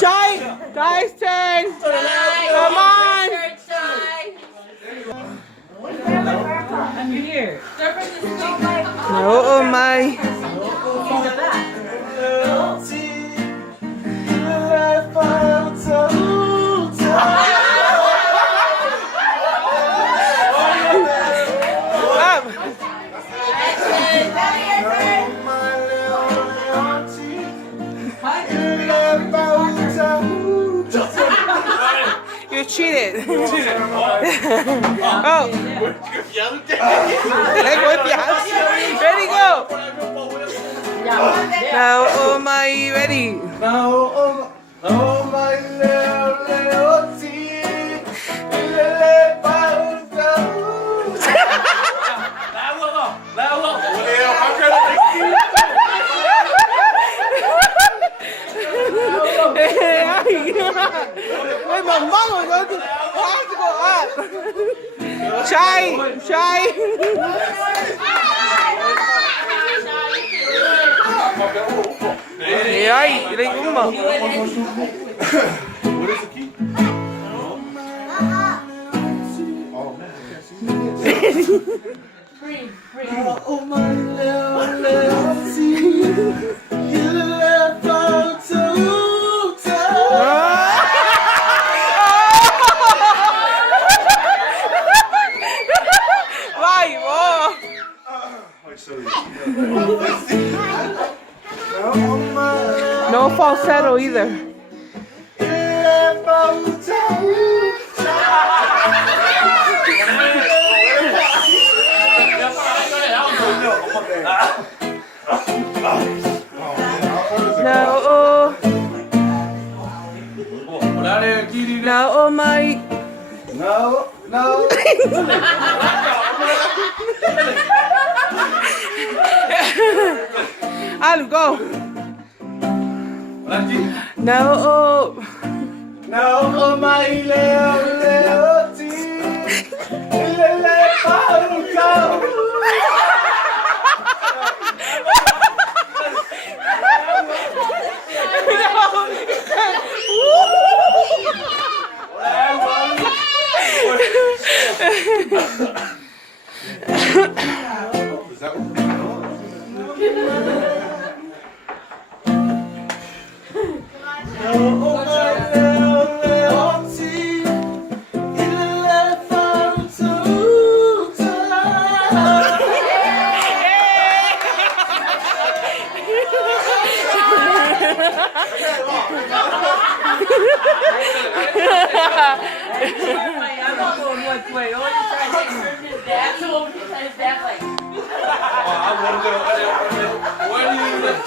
Shy, guys, turn. Come on. I'm here. No, oh my. You cheated. Oh. Ready, go. Now, oh my, ready. Now, oh my leoncito, le pauta. Leo, how can Wait, my mama goes to have to go up. Shy. Ay, like umma. What is the key? Oh my leoncito, le pauta. Vai, oh. No falsetto either. Now, oh. Now, oh my. No. I'll go. Now, oh. Now, oh my leoncito, le pauta. I'm not going one way. Oh, you try to turn his dad to him. His dad's like. I want to go. Where do you live?